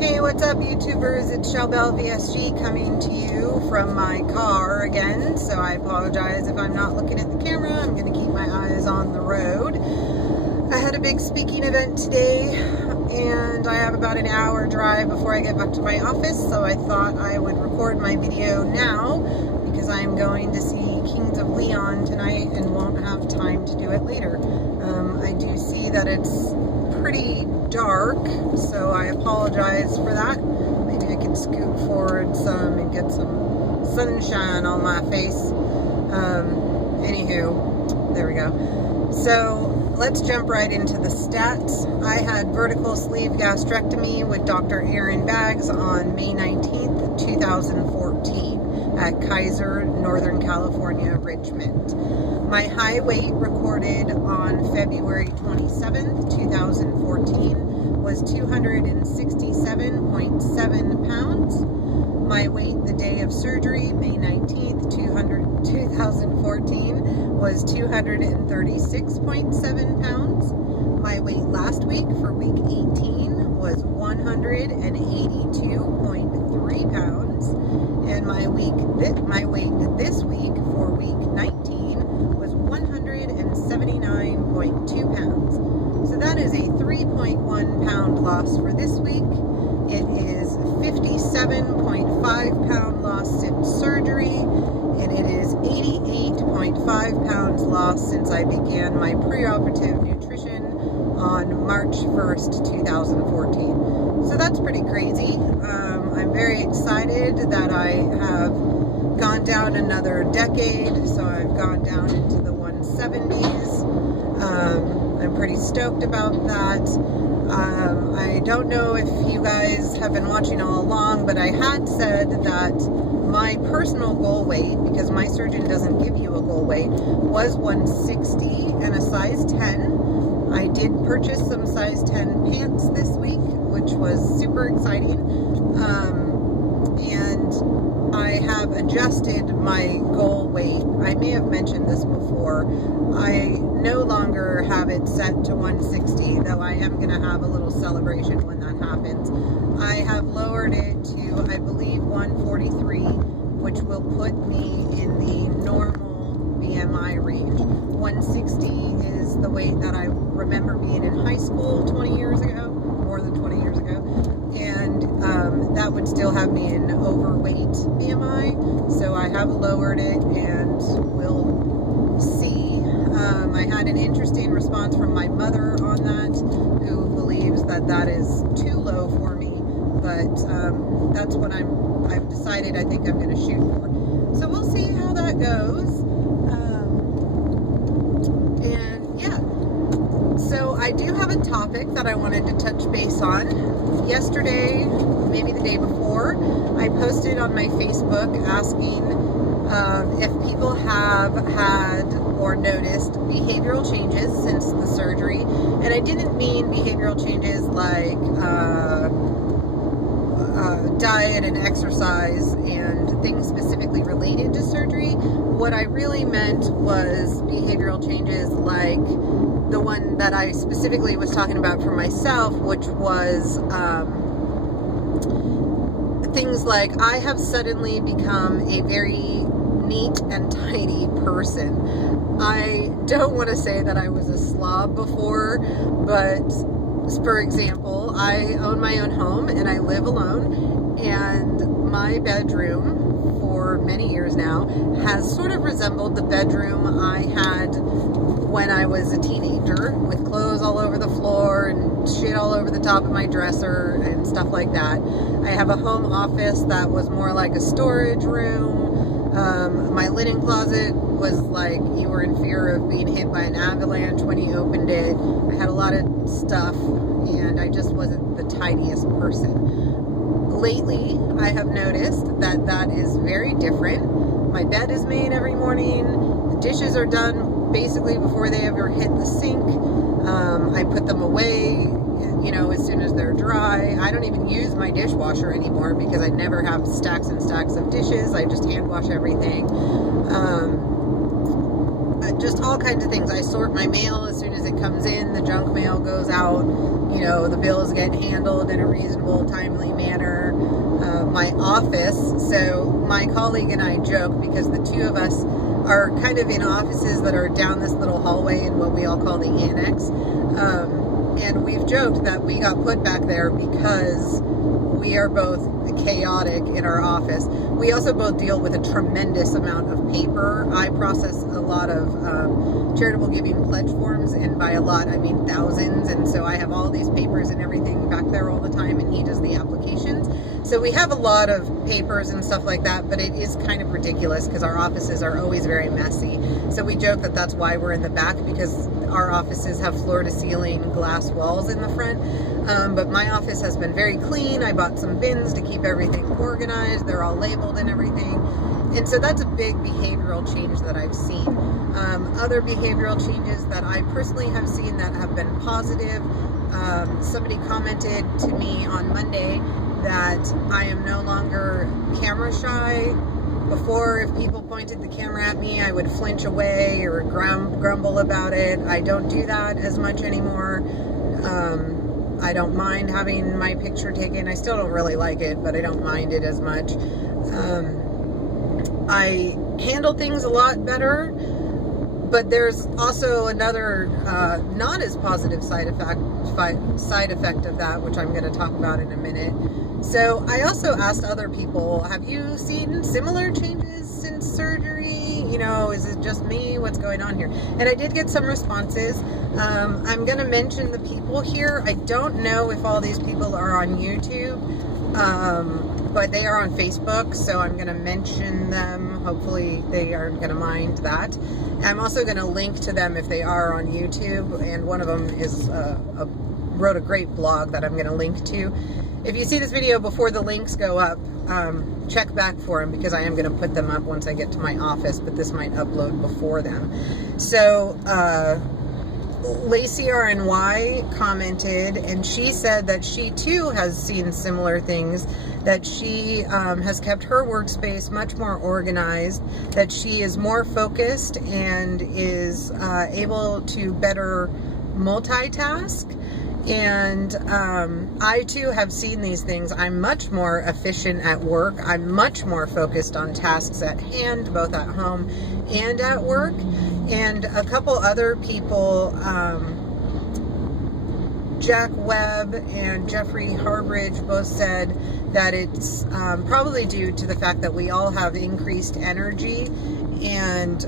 Hey, what's up YouTubers? It's Bell VSG coming to you from my car again, so I apologize if I'm not looking at the camera. I'm going to keep my eyes on the road. I had a big speaking event today, and I have about an hour drive before I get back to my office, so I thought I would record my video now because I'm going to see Kings of Leon tonight and won't have time to do it later. I do see that it's pretty dark, so I apologize for that. Maybe I can scoot forward some and get some sunshine on my face. Anywho, there we go. So let's jump right into the stats. I had vertical sleeve gastrectomy with Dr. Aaron Baggs on May 19th, 2014 at Kaiser, Northern California, Richmond. My high weight recorded on February 27th, 2014 was 267.7 pounds. My weight the day of surgery, May 19th, 2014 was 236.7 pounds. My weight last week for week 18 was 182.3 pounds. And my weight this week for week 19 was 179.2 pounds. So that is a 3.1 pound loss for this week. It is 57.5 pound loss since surgery, and it is 88.5 pounds lost since I began my preoperative nutrition on March 1st, 2014. So that's pretty crazy. I'm very excited that I have gone down another decade, so I've gone down into the 170s. I'm pretty stoked about that. I don't know if you guys have been watching all along, but I had said that my personal goal weight, because my surgeon doesn't give you a goal weight, was 160 and a size 10. I did purchase some size 10 pants this week, which was super exciting. And I have adjusted my goal weight. I may have mentioned this before. I no longer have it set to 160, though I am going to have a little celebration when that happens. I have lowered it to, I believe, 143, which will put me in the normal BMI range. 160 is the weight that I remember being in high school 20 years ago, more than 20 years ago, and that would still have me in overweight BMI, so I have lowered it, and we'll see. I had an interesting response from my mother on that, who believes that that is too low for me, but that's what I've decided I think I'm going to shoot for. So we'll see how that goes. And yeah, so I do have a topic that I wanted to touch base on. Yesterday, maybe the day before, I posted on my Facebook asking if people have had or noticed behavioral changes since the surgery. And I didn't mean behavioral changes like diet and exercise and things specifically related to surgery. What I really meant was behavioral changes like the one that I specifically was talking about for myself, which was things like I have suddenly become a very neat and tidy person. I don't want to say that I was a slob before, but for example, I own my own home and I live alone, and my bedroom for many years now has sort of resembled the bedroom I had when I was a teenager, with clothes all over the floor and shit all over the top of my dresser and stuff like that. I have a home office that was more like a storage room. My linen closet was like you were in fear of being hit by an avalanche when you opened it. I had a lot of stuff, and I just wasn't the tidiest person. Lately, I have noticed that that is very different. My bed is made every morning. The dishes are done basically before they ever hit the sink. I put them away, you know, as soon as they're dry. I don't even use my dishwasher anymore because I never have stacks and stacks of dishes. I just hand wash everything. just all kinds of things. I sort my mail as soon as it comes in. The junk mail goes out. You know, the bills get handled in a reasonable, timely manner. My office, so my colleague and I joke because the two of us are kind of in offices that are down this little hallway in what we all call the annex. And we've joked that we got put back there because we are both chaotic in our office. We also both deal with a tremendous amount of paper. I process a lot of charitable giving pledge forms, and by a lot I mean thousands, and so I have all these papers and everything back there all the time, and he does the applications. So we have a lot of papers and stuff like that, but it is kind of ridiculous because our offices are always very messy. So we joke that that's why we're in the back, because our offices have floor-to-ceiling glass walls in the front. But my office has been very clean. I bought some bins to keep everything organized. They're all labeled and everything. And so that's a big behavioral change that I've seen. Other behavioral changes that I personally have seen that have been positive. Somebody commented to me on Monday that I am no longer camera shy. Before, if people pointed the camera at me, I would flinch away or grumble about it. I don't do that as much anymore. I don't mind having my picture taken. I still don't really like it, but I don't mind it as much. I handle things a lot better, but there's also another not as positive side effect of that, which I'm going to talk about in a minute. So I also asked other people, have you seen similar changes since surgery? You know, is it just me? What's going on here? And I did get some responses. I'm going to mention the people here. I don't know if all these people are on YouTube, but they are on Facebook, so I'm going to mention them. Hopefully they aren't going to mind that. I'm also going to link to them if they are on YouTube, and one of them is wrote a great blog that I'm going to link to. If you see this video before the links go up, check back for them, because I am going to put them up once I get to my office, but this might upload before them. So, Lacey RNY commented, and she said that she too has seen similar things, that she has kept her workspace much more organized, that she is more focused and is able to better multitask. And I too have seen these things. I'm much more efficient at work. I'm much more focused on tasks at hand, both at home and at work. And a couple other people, Jack Webb and Jeffrey Harbridge, both said that it's probably due to the fact that we all have increased energy, and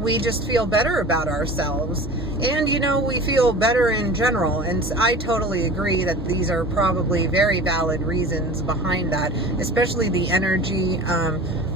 we just feel better about ourselves. And, you know, we feel better in general. And I totally agree that these are probably very valid reasons behind that, especially the energy.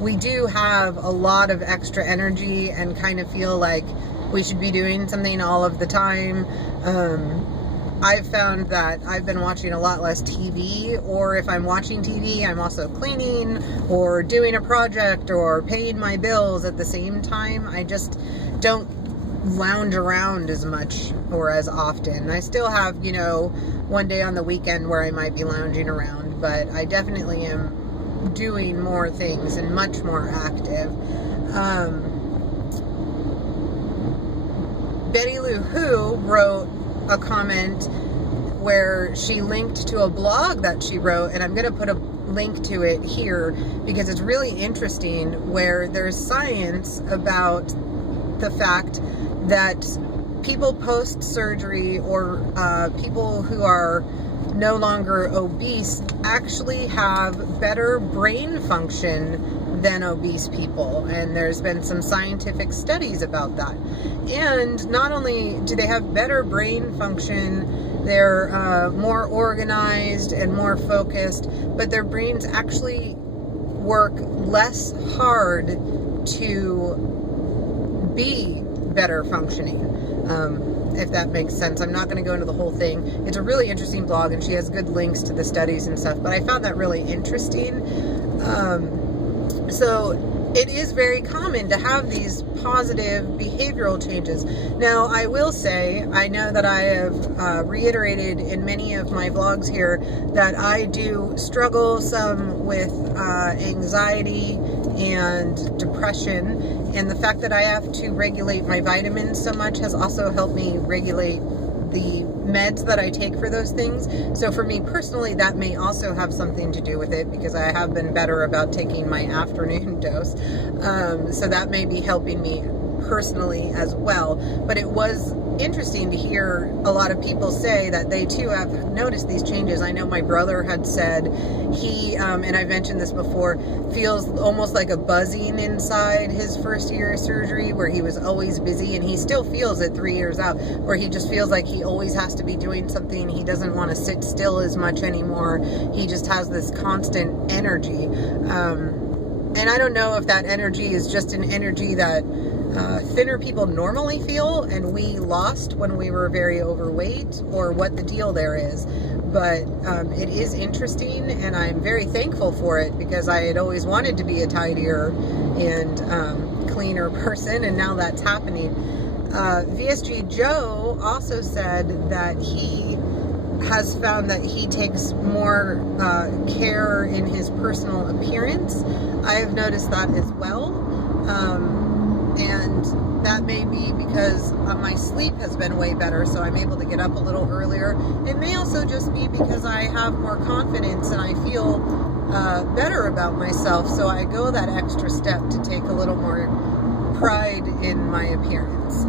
We do have a lot of extra energy and kind of feel like we should be doing something all of the time. I've found that I've been watching a lot less TV, or if I'm watching TV, I'm also cleaning or doing a project or paying my bills at the same time. I just don't lounge around as much or as often. I still have, you know, one day on the weekend where I might be lounging around, but I definitely am doing more things and much more active. Betty Lou Who wrote a comment where she linked to a blog that she wrote, and I'm going to put a link to it here because it's really interesting, where there's science about the fact that people post-surgery, or people who are no longer obese, actually have better brain function than obese people. And there's been some scientific studies about that. And not only do they have better brain function, they're more organized and more focused, but their brains actually work less hard to be better functioning, if that makes sense. I'm not going to go into the whole thing. It's a really interesting blog, and she has good links to the studies and stuff, but I found that really interesting. So it is very common to have these positive behavioral changes. Now, I will say, I know that I have reiterated in many of my vlogs here that I do struggle some with anxiety and depression. And the fact that I have to regulate my vitamins so much has also helped me regulate the meds that I take for those things. So for me personally, that may also have something to do with it, because I have been better about taking my afternoon dose. So that may be helping me personally as well. But it was interesting to hear a lot of people say that they too have noticed these changes. I know my brother had said he, and I've mentioned this before, feels almost like a buzzing inside his first year of surgery, where he was always busy, and he still feels it 3 years out, where he just feels like he always has to be doing something. He doesn't want to sit still as much anymore. He just has this constant energy. And I don't know if that energy is just an energy that thinner people normally feel and we lost when we were very overweight, or what the deal there is. But it is interesting, and I'm very thankful for it, because I had always wanted to be a tidier and cleaner person, and now that's happening. VSG Joe also said that he has found that he takes more care in his personal appearance. I have noticed that as well. And that may be because my sleep has been way better, so I'm able to get up a little earlier. It may also just be because I have more confidence and I feel better about myself, so I go that extra step to take a little more pride in my appearance.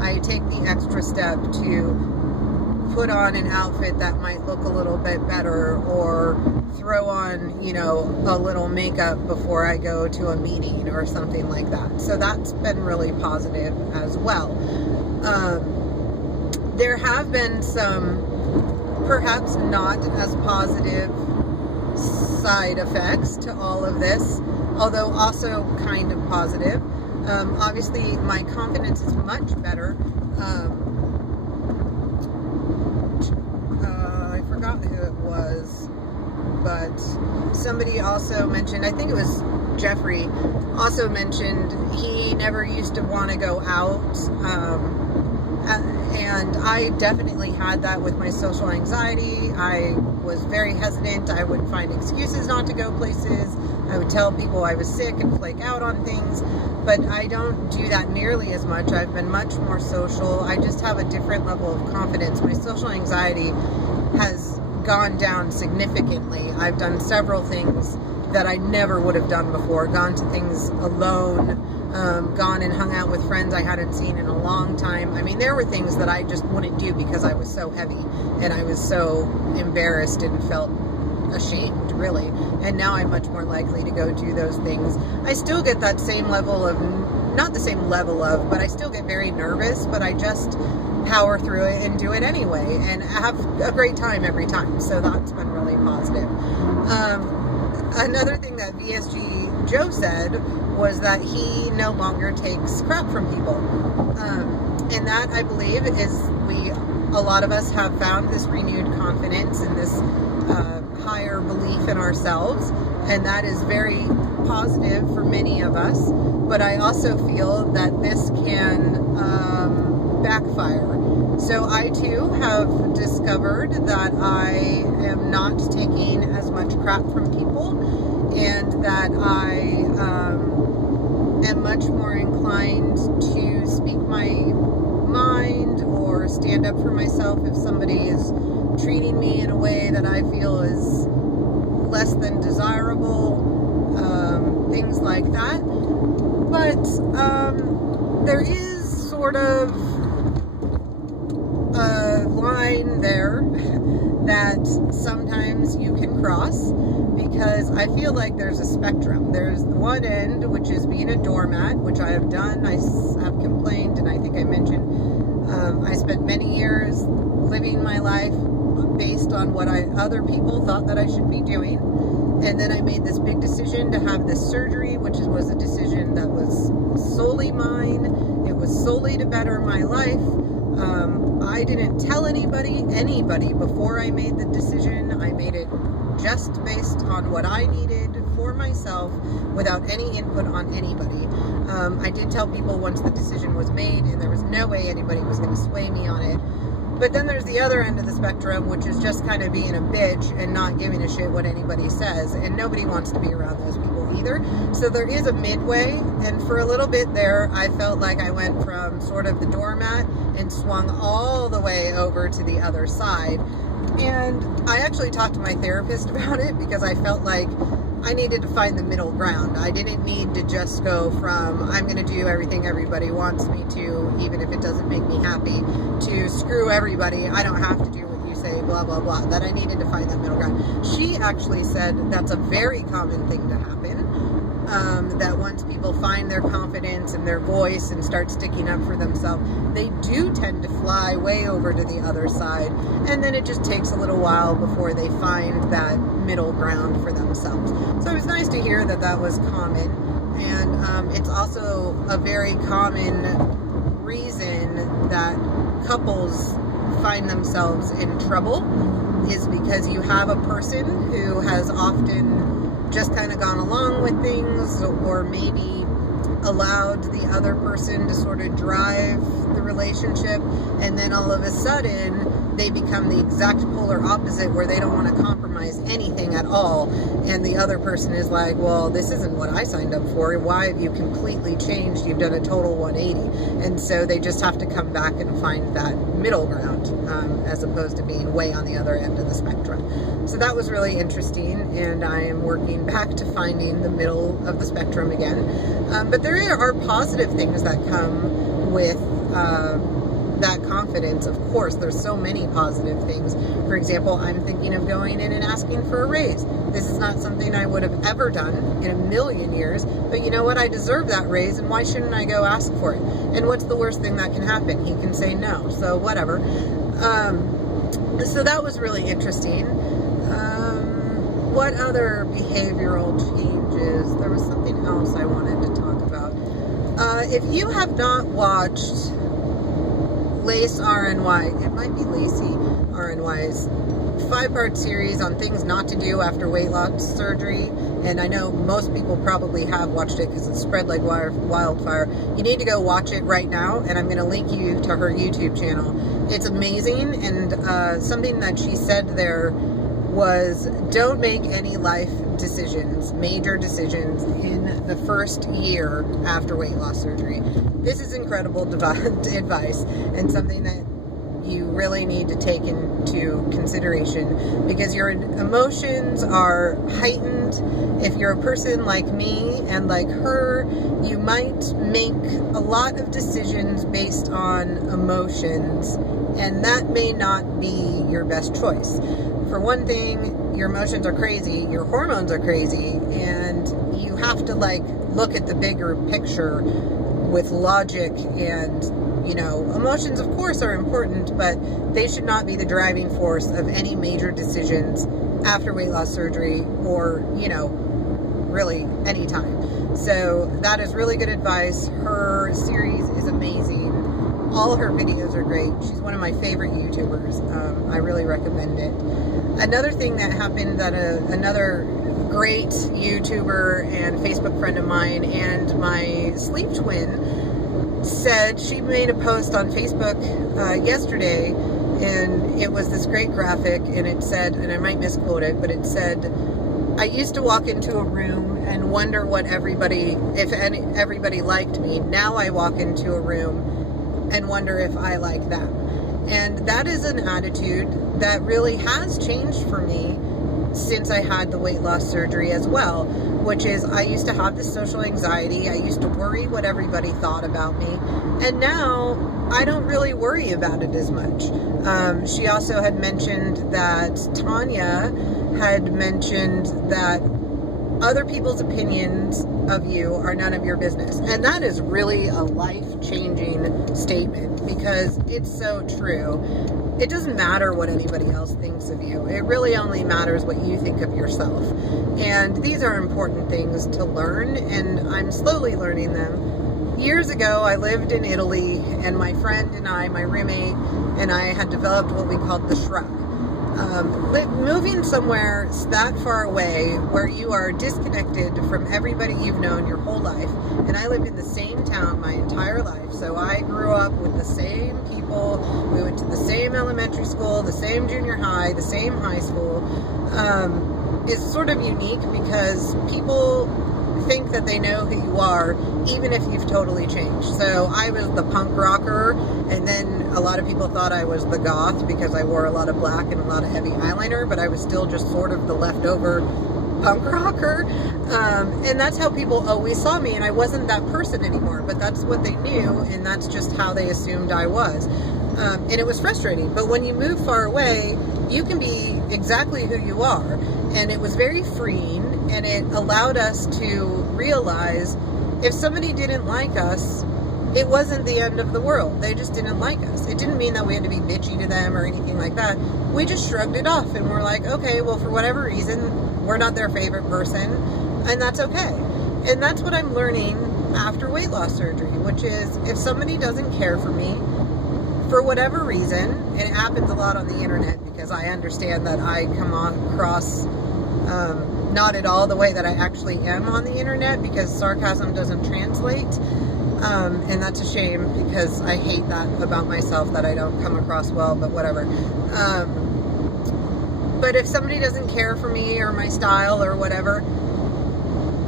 I take the extra step to put on an outfit that might look a little bit better, or throw on, you know, a little makeup before I go to a meeting or something like that. So that's been really positive as well. There have been some perhaps not as positive side effects to all of this, although also kind of positive. Obviously my confidence is much better. I forgot who it was, but somebody also mentioned, I think it was Jeffrey, also mentioned he never used to want to go out, and I definitely had that with my social anxiety. I was very hesitant. I would find excuses not to go places. I would tell people I was sick and flake out on things, but I don't do that nearly as much. I've been much more social. I just have a different level of confidence. My social anxiety has gone down significantly. I've done several things that I never would have done before, gone to things alone, gone and hung out with friends I hadn't seen in a long time. I mean, there were things that I just wouldn't do because I was so heavy and I was so embarrassed and felt ashamed, really. And now I'm much more likely to go do those things. I still get that same level of, not the same level of, but I still get very nervous, but I just power through it and do it anyway and have a great time every time. So that's been really positive. Another thing that VSG Joe said was that he no longer takes crap from people. And that, I believe, is a lot of us have found this renewed confidence and this higher belief in ourselves, and that is very positive for many of us. But I also feel that this can backfire. So I too have discovered that I am not taking as much crap from people, and that I am much more inclined to speak my mind or stand up for myself if somebody is treating me in a way that I feel is less than desirable, things like that. But there is sort of a line there that sometimes you can cross, because I feel like there's a spectrum. There's the one end, which is being a doormat, which I have done. I have complained, and I think I mentioned I spent many years living my life based on what other people thought that I should be doing. And then I made this big decision to have this surgery, which was a decision that was solely mine. It was solely to better my life. I didn't tell anybody before I made the decision. I made it just based on what I needed for myself, without any input on anybody. I did tell people once the decision was made, and there was no way anybody was going to sway me on it. But then there's the other end of the spectrum, which is just kind of being a bitch and not giving a shit what anybody says, and nobody wants to be around those people either. So there is a midway, and for a little bit there, I felt like I went from sort of the doormat and swung all the way over to the other side. And I actually talked to my therapist about it because I felt like I needed to find the middle ground. I didn't need to just go from I'm going to do everything everybody wants me to, even if it doesn't make me happy, to screw everybody, I don't have to do what you say, blah, blah, blah. That I needed to find that middle ground. She actually said that's a very common thing to happen. That once people find their confidence and their voice and start sticking up for themselves, they do tend to fly way over to the other side, and then it just takes a little while before they find that middle ground for themselves. So it was nice to hear that that was common, and it's also a very common reason that couples find themselves in trouble, is because you have a person who has often just kind of gone along with things, or maybe allowed the other person to sort of drive the relationship, and then all of a sudden they become the exact polar opposite, where they don't want to compromise anything at all, and the other person is like, well, this isn't what I signed up for, why have you completely changed, you've done a total 180, and so they just have to come back and find that middle ground, as opposed to being way on the other end of the spectrum. So that was really interesting, and I am working back to finding the middle of the spectrum again. But there are positive things that come with that confidence. Of course, there's so many positive things. For example, I'm thinking of going in and asking for a raise. This is not something I would have ever done in a million years, but you know what? I deserve that raise, and why shouldn't I go ask for it? And what's the worst thing that can happen? He can say no, so whatever. So that was really interesting. What other behavioral changes? There was something else I wanted to talk about. If you have not watched Lace RNY, it might be Lacey RNY's 5-part series on things not to do after weight loss surgery, and I know most people probably have watched it because it spread like wildfire. You need to go watch it right now, and I'm going to link you to her YouTube channel. It's amazing, and something that she said there was, don't make any life decisions, major decisions, in the first year after weight loss surgery. This is incredible advice, and something that you really need to take into consideration, because your emotions are heightened. If you're a person like me and like her, you might make a lot of decisions based on emotions, and that may not be your best choice. For one thing, your emotions are crazy, your hormones are crazy, and you have to like look at the bigger picture with logic. And you know, emotions of course are important, but they should not be the driving force of any major decisions after weight loss surgery, or you know, really any time. So that is really good advice. Her series is amazing. All her videos are great. She's one of my favorite YouTubers. I really recommend it. Another thing that happened, that another great YouTuber and Facebook friend of mine and my sleep twin said, she made a post on Facebook yesterday, and it was this great graphic, and it said, and I might misquote it, but it said, I used to walk into a room and wonder what everybody liked me. Now I walk into a room and wonder if I like them. And that is an attitude that really has changed for me since I had the weight loss surgery as well, which is, I used to have this social anxiety. I used to worry what everybody thought about me, and now I don't really worry about it as much. She also had mentioned that Tanya had mentioned that other people's opinions of you are none of your business. And that is really a life-changing statement, because it's so true. It doesn't matter what anybody else thinks of you. It really only matters what you think of yourself. And these are important things to learn, and I'm slowly learning them. Years ago, I lived in Italy, and my friend and I, my roommate, and I had developed what we called the shrug. Moving somewhere that far away where you are disconnected from everybody you've known your whole life, and I lived in the same town my entire life, so I grew up with the same people, we went to the same elementary school, the same junior high, the same high school, is sort of unique because people think that they know who you are even if you've totally changed. So I was the punk rocker, and then a lot of people thought I was the goth because I wore a lot of black and a lot of heavy eyeliner, but I was still just sort of the leftover punk rocker, and that's how people always saw me, and I wasn't that person anymore, but that's what they knew, and that's just how they assumed I was. And it was frustrating, but when you move far away, you can be exactly who you are, and it was very freeing, and it allowed us to realize if somebody didn't like us, it wasn't the end of the world. They just didn't like us. It didn't mean that we had to be bitchy to them or anything like that. We just shrugged it off, and we're like, okay, well, for whatever reason, we're not their favorite person, and that's okay. And that's what I'm learning after weight loss surgery, which is if somebody doesn't care for me, for whatever reason, and it happens a lot on the internet because I understand that I come across not at all the way that I actually am on the internet because sarcasm doesn't translate, and that's a shame because I hate that about myself, that I don't come across well, but whatever. But if somebody doesn't care for me or my style or whatever,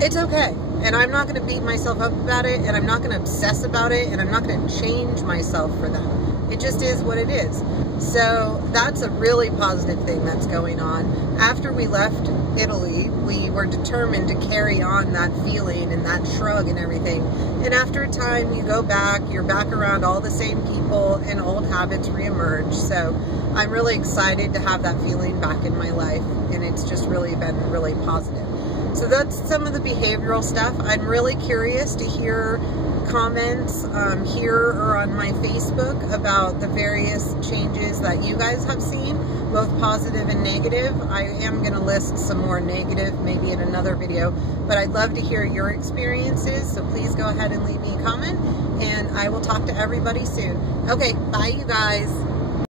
it's okay. And I'm not going to beat myself up about it, and I'm not going to obsess about it, and I'm not going to change myself for them. It just is what it is. So that's a really positive thing that's going on. After we left Italy, we were determined to carry on that feeling and that shrug and everything. And after a time, you go back, you're back around all the same people, and old habits reemerge. So I'm really excited to have that feeling back in my life, and it's just really been really positive. So that's some of the behavioral stuff. I'm really curious to hear comments here or on my Facebook about the various changes that you guys have seen, both positive and negative. I am going to list some more negative maybe in another video, but I'd love to hear your experiences, so please go ahead and leave me a comment, and I will talk to everybody soon. Okay, bye you guys.